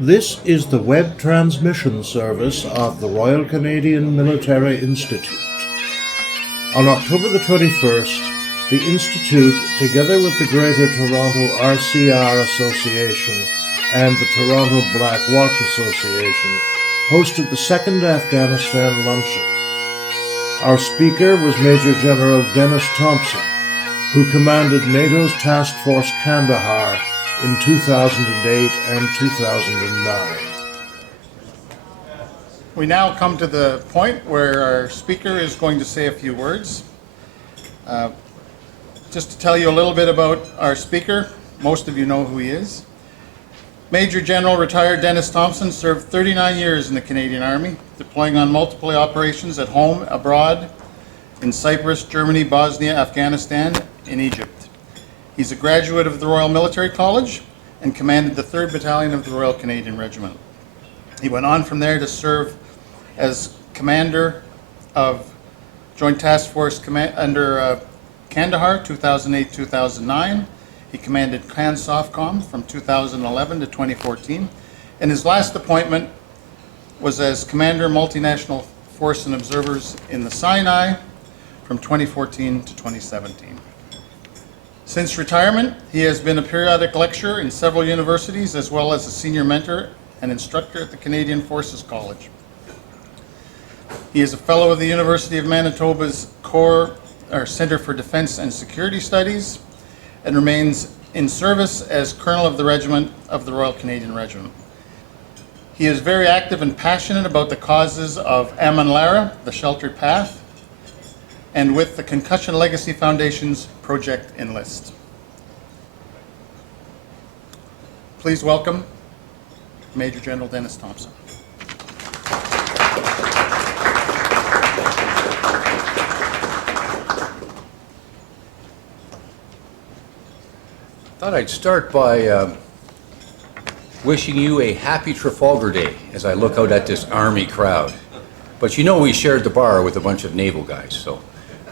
This is the web transmission service of the Royal Canadian Military Institute. On October the 21st, the Institute, together with the Greater Toronto RCR Association and the Toronto Black Watch Association, hosted the Second Afghanistan Luncheon. Our speaker was Major General Denis Thompson, who commanded NATO's Task Force Kandahar in 2008 and 2009. We now come to the point where our speaker is going to say a few words. Just to tell you a little bit about our speaker, most of you know who he is. Major General retired Denis Thompson served 39 years in the Canadian Army, deploying on multiple operations at home, abroad, in Cyprus, Germany, Bosnia, Afghanistan, in Egypt. He's a graduate of the Royal Military College and commanded the 3rd Battalion of the Royal Canadian Regiment. He went on from there to serve as commander of Joint Task Force under Kandahar, 2008-2009. He commanded CAN-SOFCOM from 2011 to 2014. And his last appointment was as Commander Multinational Force and Observers in the Sinai from 2014 to 2017. Since retirement, he has been a periodic lecturer in several universities, as well as a senior mentor and instructor at the Canadian Forces College. He is a fellow of the University of Manitoba's Centre for Defence and Security Studies, and remains in service as Colonel of the Regiment of the Royal Canadian Regiment. He is very active and passionate about the causes of Aman Lara, the Sheltered Path, and with the Concussion Legacy Foundation's Project Enlist. Please welcome Major General Denis Thompson. I thought I'd start by wishing you a happy Trafalgar Day as I look out at this Army crowd. But you know we shared the bar with a bunch of naval guys, so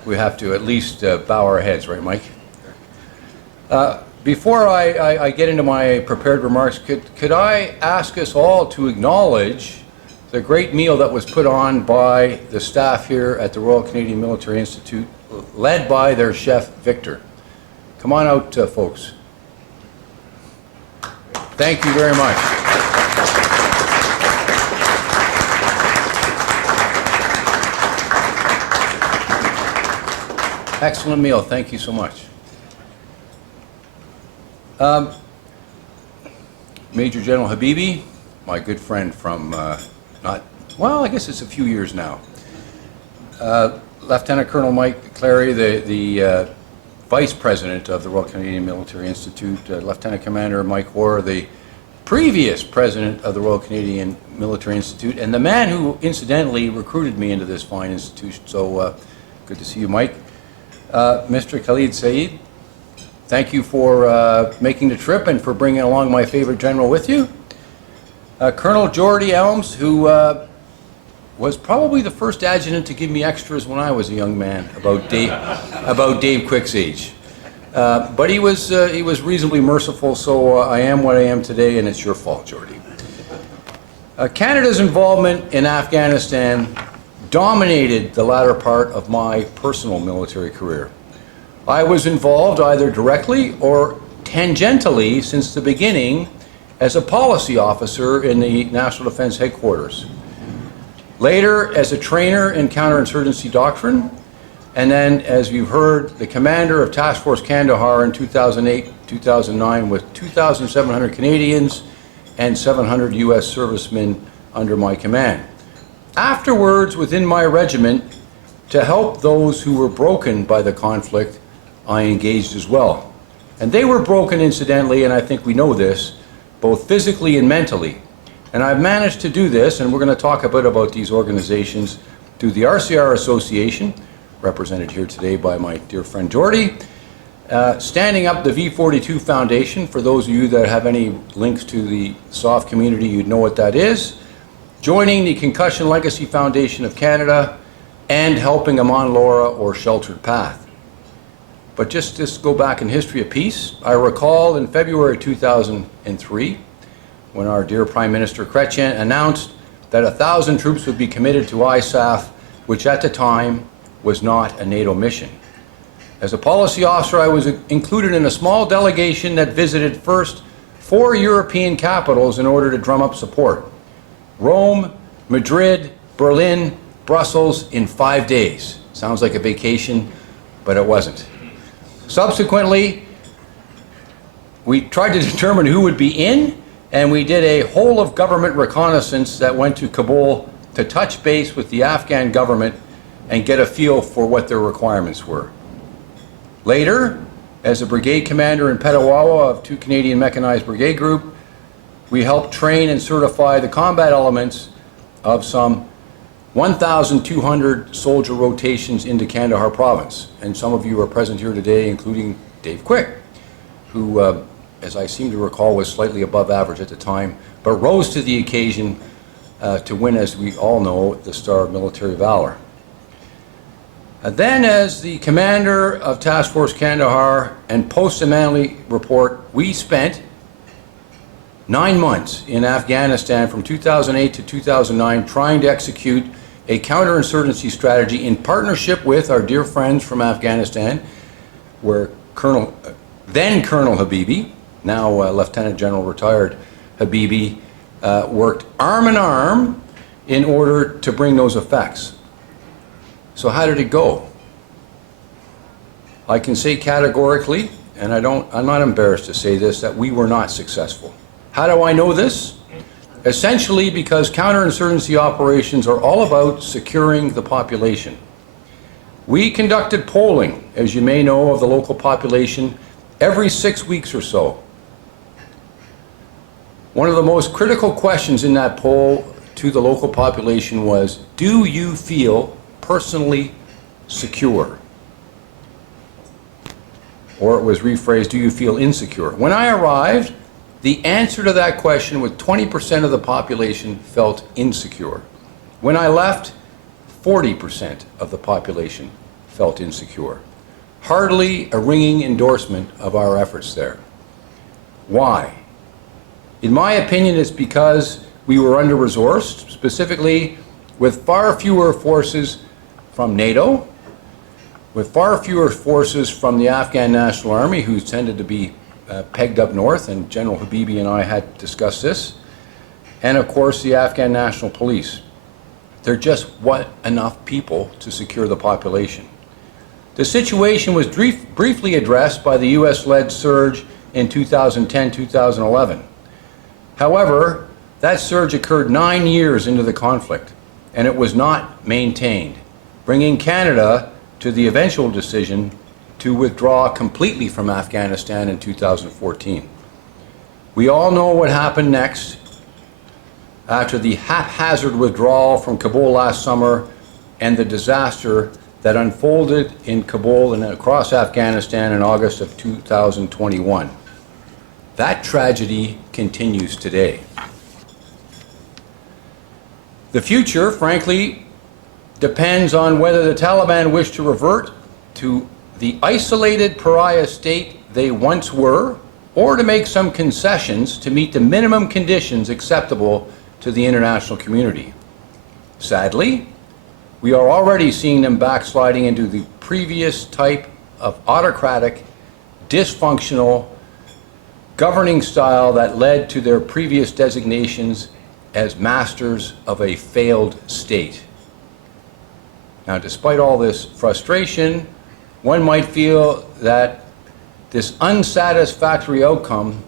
we have to at least bow our heads, right, Mike? Before I get into my prepared remarks, could I ask us all to acknowledge the great meal that was put on by the staff here at the Royal Canadian Military Institute, led by their chef, Victor. Come on out, folks. Thank you very much. Excellent meal. Thank you so much. Major General Habibi, my good friend from I guess it's a few years now. Lieutenant Colonel Mike Clary, the Vice President of the Royal Canadian Military Institute, Lieutenant Commander Mike Hoare, the previous President of the Royal Canadian Military Institute, and the man who incidentally recruited me into this fine institution. So good to see you, Mike. Mr. Khalid Saeed, thank you for making the trip and for bringing along my favorite general with you. Colonel Geordie Elms, who was probably the first adjutant to give me extras when I was a young man, about Dave Quick's age. But he was reasonably merciful, so I am what I am today, and it's your fault, Geordie. Canada's involvement in Afghanistan dominated the latter part of my personal military career. I was involved either directly or tangentially since the beginning as a policy officer in the National Defense Headquarters. Later, as a trainer in counterinsurgency doctrine, and then, as you've heard, the commander of Task Force Kandahar in 2008-2009 with 2,700 Canadians and 700 U.S. servicemen under my command. Afterwards, within my regiment, to help those who were broken by the conflict, I engaged as well. And they were broken, incidentally, and I think we know this, both physically and mentally. And I've managed to do this, and we're going to talk a bit about these organizations through the RCR Association, represented here today by my dear friend Geordie, standing up the V42 Foundation. For those of you that have any links to the SOF community, you'd know what that is. Joining the Concussion Legacy Foundation of Canada, and helping Aman Lara or Sheltered Path. But just go back in history a piece. I recall in February 2003, when our dear Prime Minister Chrétien announced that 1,000 troops would be committed to ISAF, which at the time was not a NATO mission. As a policy officer, I was included in a small delegation that visited first 4 European capitals in order to drum up support: Rome, Madrid, Berlin, Brussels, in 5 days. Sounds like a vacation, but it wasn't. Subsequently, we tried to determine who would be in, and we did a whole of government reconnaissance that went to Kabul to touch base with the Afghan government and get a feel for what their requirements were. Later, as a brigade commander in Petawawa of 2 Canadian Mechanized Brigade Group, we helped train and certify the combat elements of some 1,200 soldier rotations into Kandahar province. And some of you are present here today, including Dave Quick, who, as I seem to recall, was slightly above average at the time, but rose to the occasion to win, as we all know, the Star of Military Valor. Then, as the commander of Task Force Kandahar and post the Manley Report, we spent 9 months in Afghanistan from 2008 to 2009 trying to execute a counterinsurgency strategy in partnership with our dear friends from Afghanistan, where then Colonel Habibi, now Lieutenant General retired Habibi, worked arm in arm in order to bring those effects. So how did it go? I can say categorically, and I'm not embarrassed to say this, that we were not successful. How do I know this? Essentially because counterinsurgency operations are all about securing the population. We conducted polling, as you may know, of the local population every 6 weeks or so. One of the most critical questions in that poll to the local population was, do you feel personally secure? Or it was rephrased, do you feel insecure? When I arrived, the answer to that question was 20% of the population felt insecure. When I left, 40% of the population felt insecure. Hardly a ringing endorsement of our efforts there. Why? In my opinion, it's because we were under-resourced, specifically with far fewer forces from NATO, with far fewer forces from the Afghan National Army, who tended to be pegged up north, and General Habibi and I had discussed this, and of course the Afghan National Police. There just weren't enough people to secure the population. The situation was briefly addressed by the US-led surge in 2010-2011. However, that surge occurred 9 years into the conflict, and it was not maintained, bringing Canada to the eventual decision to withdraw completely from Afghanistan in 2014. We all know what happened next after the haphazard withdrawal from Kabul last summer and the disaster that unfolded in Kabul and across Afghanistan in August of 2021. That tragedy continues today. The future, frankly, depends on whether the Taliban wish to revert to the isolated pariah state they once were, or to make some concessions to meet the minimum conditions acceptable to the international community. Sadly, we are already seeing them backsliding into the previous type of autocratic, dysfunctional governing style that led to their previous designations as masters of a failed state. Now, despite all this frustration, one might feel that this unsatisfactory outcome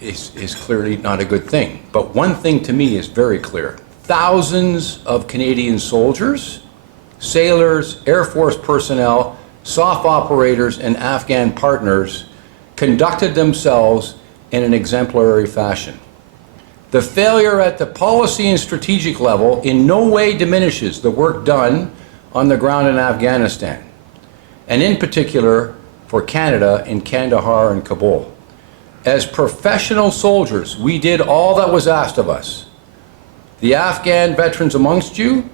is clearly not a good thing. But one thing to me is very clear. Thousands of Canadian soldiers, sailors, Air Force personnel, SOF operators, and Afghan partners conducted themselves in an exemplary fashion. The failure at the policy and strategic level in no way diminishes the work done on the ground in Afghanistan, and in particular for Canada in Kandahar and Kabul. As professional soldiers, we did all that was asked of us. The Afghan veterans amongst you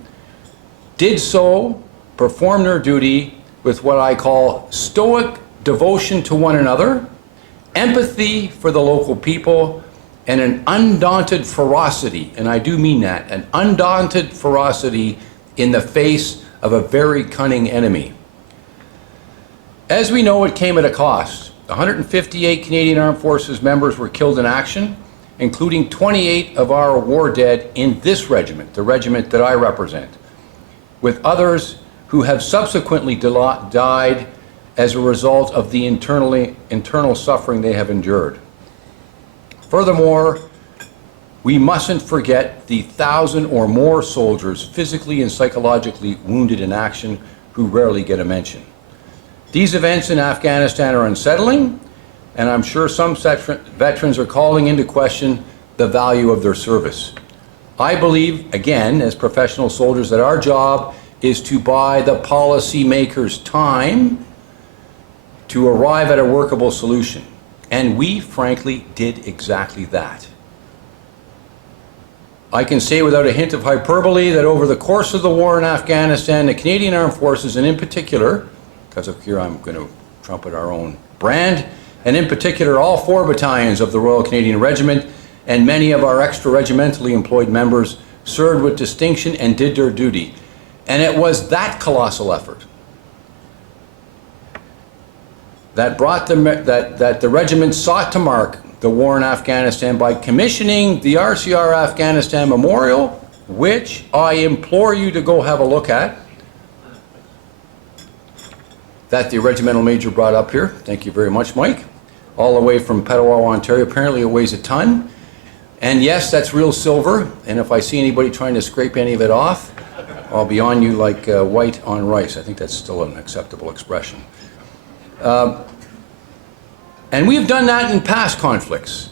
did so, performed their duty with what I call stoic devotion to one another empathy for the local people, and an undaunted ferocity, and I do mean that, an undaunted ferocity in the face of a very cunning enemy. As we know, it came at a cost. 158 Canadian Armed Forces members were killed in action, including 28 of our war dead in this regiment, the regiment that I represent, with others who have subsequently died as a result of the internal suffering they have endured. Furthermore, we mustn't forget the 1,000 or more soldiers physically and psychologically wounded in action who rarely get a mention. These events in Afghanistan are unsettling, and I'm sure some veterans are calling into question the value of their service. I believe, again, as professional soldiers, that our job is to buy the policymakers time to arrive at a workable solution. And we, frankly, did exactly that. I can say without a hint of hyperbole that over the course of the war in Afghanistan, the Canadian Armed Forces, and in particular, because of here I'm going to trumpet our own brand, and in particular all 4 battalions of the Royal Canadian Regiment and many of our extra-regimentally employed members served with distinction and did their duty. And it was that colossal effort that brought that the regiment sought to mark the war in Afghanistan by commissioning the RCR Afghanistan Memorial, which I implore you to go have a look at, that the regimental major brought up here. Thank you very much, Mike. All the way from Petawawa, Ontario. Apparently it weighs a ton. And yes, that's real silver. And if I see anybody trying to scrape any of it off, I'll be on you like white on rice. I think that's still an acceptable expression. And we've done that in past conflicts.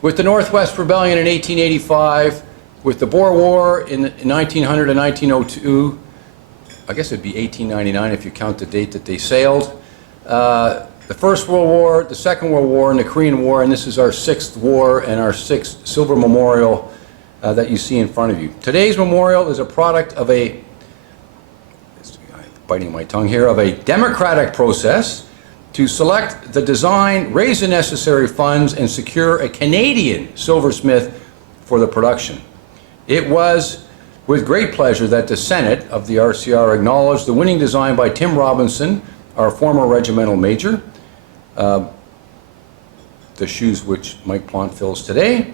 With the Northwest Rebellion in 1885, with the Boer War in 1900 and 1902, I guess it'd be 1899 if you count the date that they sailed. The First World War, the Second World War, and the Korean War, and this is our 6th war and our 6th silver memorial that you see in front of you. Today's memorial is a product of biting my tongue here, of a democratic process to select the design, raise the necessary funds, and secure a Canadian silversmith for the production. It was with great pleasure that the Senate of the RCR acknowledged the winning design by Tim Robinson, our former regimental major, the shoes which Mike Plant fills today.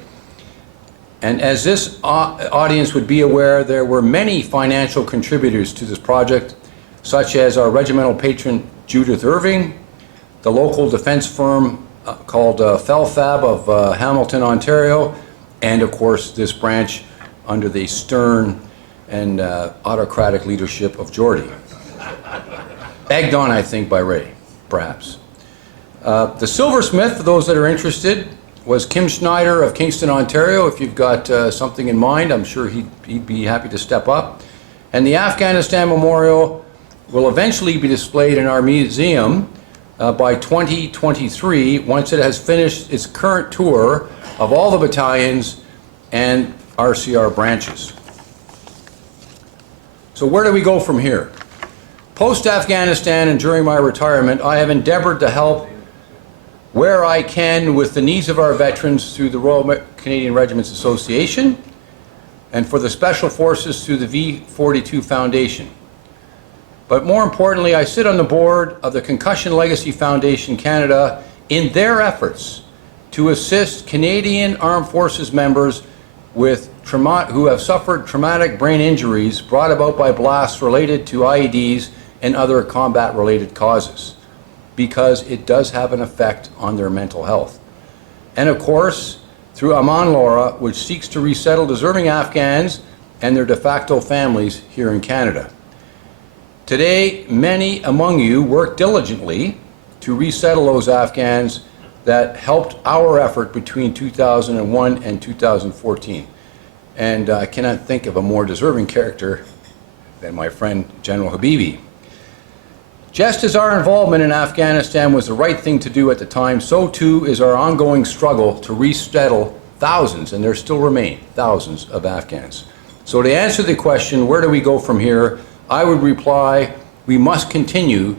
And as this audience would be aware, there were many financial contributors to this project, such as our regimental patron Judith Irving, the local defense firm called Felfab of Hamilton, Ontario, and of course this branch under the stern and autocratic leadership of Geordie. Egged on, I think, by Ray, perhaps. The silversmith, for those that are interested, was Kim Schneider of Kingston, Ontario. If you've got something in mind, I'm sure he'd be happy to step up. And the Afghanistan Memorial will eventually be displayed in our museum by 2023, once it has finished its current tour of all the battalions and RCR branches. So where do we go from here? Post-Afghanistan and during my retirement, I have endeavored to help where I can with the needs of our veterans through the Royal Canadian Regiments Association, and for the Special Forces through the V42 Foundation. But more importantly, I sit on the board of the Concussion Legacy Foundation Canada in their efforts to assist Canadian Armed Forces members with who have suffered traumatic brain injuries brought about by blasts related to IEDs and other combat-related causes, because it does have an effect on their mental health. And of course, through Aman Laura, which seeks to resettle deserving Afghans and their de facto families here in Canada. Today, many among you work diligently to resettle those Afghans that helped our effort between 2001 and 2014. And I cannot think of a more deserving character than my friend General Habibi. Just as our involvement in Afghanistan was the right thing to do at the time, so too is our ongoing struggle to resettle thousands, and there still remain thousands of Afghans. So to answer the question, where do we go from here? I would reply, we must continue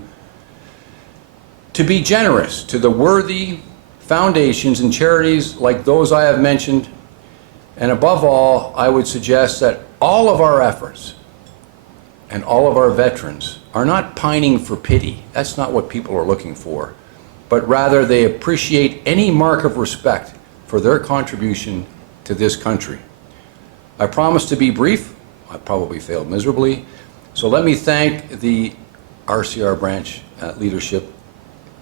to be generous to the worthy, foundations and charities like those I have mentioned. And above all, I would suggest that all of our efforts and all of our veterans are not pining for pity. That's not what people are looking for. But rather they appreciate any mark of respect for their contribution to this country. I promise to be brief. I probably failed miserably. So let me thank the RCR branch leadership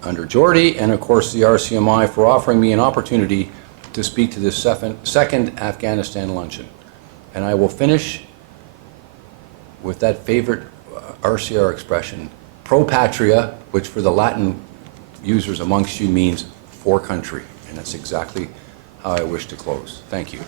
under Jordy and of course the RCMI for offering me an opportunity to speak to this second Afghanistan luncheon. And I will finish with that favorite RCR expression, pro patria, which for the Latin users amongst you means for country. And that's exactly how I wish to close. Thank you.